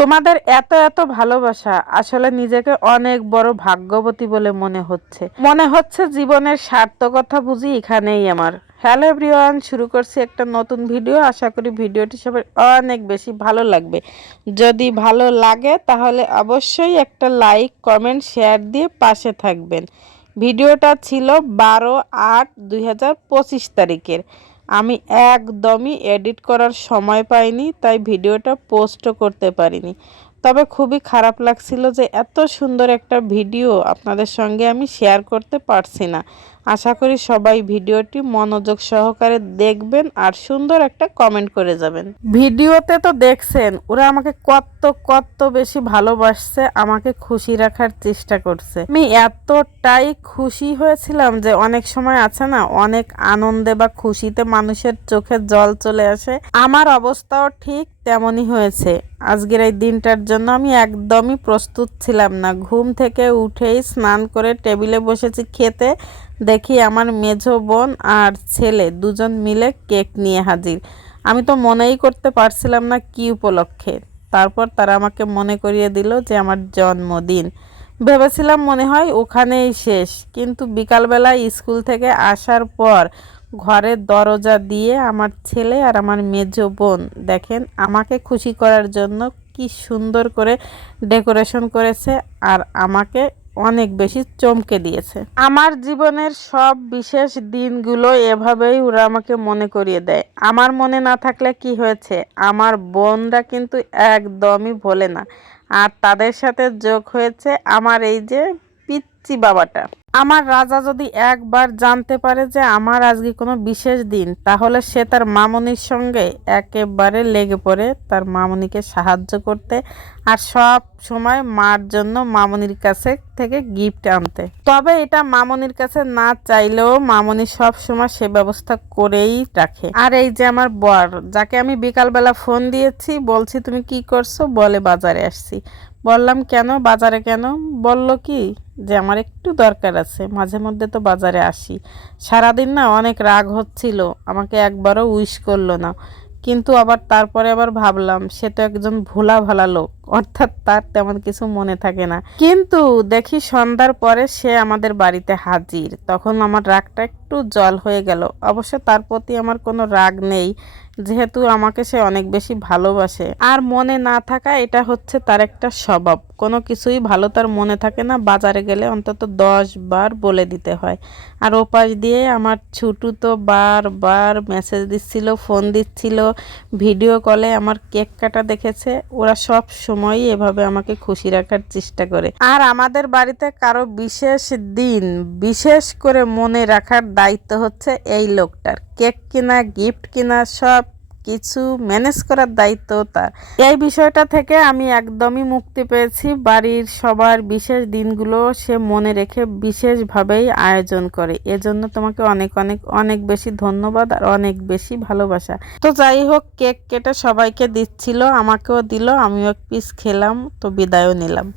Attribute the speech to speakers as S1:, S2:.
S1: তোমাদের এত এত ভালোবাসা আসলে নিজেকে অনেক বড় ভাগ্যবতী বলে মনে হচ্ছে। মনে হচ্ছে জীবনের সার্থকতা বুঝি এখানেই আমার। হ্যালো এভরিওয়ান, শুরু করছি একটা নতুন ভিডিও। আশা করি ভিডিওটি সবার অনেক বেশি ভালো লাগবে। যদি ভালো লাগে তাহলে অবশ্যই একটা লাইক, কমেন্ট, শেয়ার দিয়ে পাশে থাকবেন। ভিডিওটা ছিল বারো আট দুই তারিখের। আমি একদমই এডিট করার সময় পাইনি তাই ভিডিওটা পোস্টও করতে পারিনি। তবে খুবই খারাপ লাগছিল যে এত সুন্দর একটা ভিডিও আপনাদের সঙ্গে আমি শেয়ার করতে পারছি না। আশা করি সবাই ভিডিওটি মনোযোগ সহকারে দেখবেন আর সুন্দর একটা কমেন্ট করে যাবেন। ভিডিওতে তো দেখছেন, ওরা আমাকে কত কত বেশি ভালোবাসছে, আমাকে খুশি রাখার চেষ্টা করছে। আমি এতটাই খুশি হয়েছিলাম যে অনেক সময় আছে না, অনেক আনন্দে বা খুশিতে মানুষের চোখে জল চলে আসে। আমার অবস্থাও ঠিক তেমনই হয়েছে। আজকের এই দিনটার জন্য আমি একদমই প্রস্তুত ছিলাম না। ঘুম থেকে উঠেই স্নান করে টেবিলে বসেছি খেতে। দেখি আমার মেঝো বোন আর ছেলে দুজন মিলে কেক নিয়ে হাজির। আমি তো মনেই করতে পারছিলাম না কি উপলক্ষে। তারপর তারা আমাকে মনে করিয়ে দিল যে আমার জন্মদিন। ভেবেছিলাম মনে হয় ওখানেই শেষ। কিন্তু বিকালবেলা স্কুল থেকে আসার পর ঘরের দরজা দিয়ে আমার ছেলে আর আমার মেজ বোন, দেখেন, আমাকে খুশি করার জন্য কি সুন্দর করে ডেকোরেশন করেছে আর আমাকে অনেক বেশি চমকে দিয়েছে। আমার জীবনের সব বিশেষ দিনগুলো এভাবেই ওরা আমাকে মনে করিয়ে দেয়। আমার মনে না থাকলে কি হয়েছে? আমার বোনরা কিন্তু একদমই ভোলে না। আর তাদের সাথে যোগ হয়েছে আমার এই যে পিচ্চি বাবাটা। আমার রাজা যদি একবার জানতে পারে যে আমার আজকে কোনো বিশেষ দিন, তাহলে সে তার মামনির সঙ্গে একেবারে লেগে পড়ে, তার মামনিকে সাহায্য করতে আর সব সময় মার জন্য মামনির কাছে থেকে গিফট আনতে। তবে এটা মামনির কাছে না চাইলেও মামনি সব সময় সে ব্যবস্থা করেই রাখে। আর এই যে আমার বর, যাকে আমি বিকালবেলা ফোন দিয়েছি, বলছি, তুমি কি করছ? বলে বাজারে আসছি। বললাম, কেন? বাজারে কেন? বলল কি, যে আমার একটু দরকার আছে। মাঝে মধ্যে তো বাজারে আসি। সারাদিন না অনেক রাগ হচ্ছিল, আমাকে একবারও উইশ করল না। কিন্তু আবার তারপরে আবার ভাবলাম, সে তো একজন ভোলা ভালা লোক। অর্থাৎ তার তেমন কিছু মনে থাকে না। কিন্তু দেখি সন্ধ্যার পরে সে আমাদের বাড়িতে হাজির। তখন আমার রাগটা একটু জল হয়ে গেল। অবশ্য তার প্রতি আমার কোনো রাগ নেই, যেহেতু আমাকে সে অনেক বেশি ভালোবাসে। আর মনে না থাকা এটা হচ্ছে তার একটা স্বভাব। কোনো কিছুই ভালো তার মনে থাকে না। বাজারে গেলে অন্তত দশ বার বলে দিতে হয়। আর ওপাশ দিয়ে আমার ছুটু তো বারবার মেসেজ দিচ্ছিল ফোন দিচ্ছিল ভিডিও কলে আমার কেক কাটা দেখেছে। ওরা সব সময়ই এভাবে আমাকে খুশি রাখার চেষ্টা করে। আর আমাদের বাড়িতে কারও বিশেষ দিন, বিশেষ করে মনে রাখার দায়িত্ব হচ্ছে এই লোকটার। কেক কিনা গিফট কিনা, সব কিছু ম্যানেজ করার দায়িত্ব তার। এই বিষয়টা থেকে আমি একদমই মুক্তি পেয়েছি। বাড়ির সবার বিশেষ দিনগুলো সে মনে রেখে বিশেষভাবেই আয়োজন করে। এজন্য তোমাকে অনেক অনেক অনেক বেশি ধন্যবাদ আর অনেক বেশি ভালোবাসা। তো যাই হোক, কেক কেটে সবাইকে দিচ্ছিল, আমাকেও দিল, আমিও এক পিস খেলাম, তো বিদায়ও নিলাম।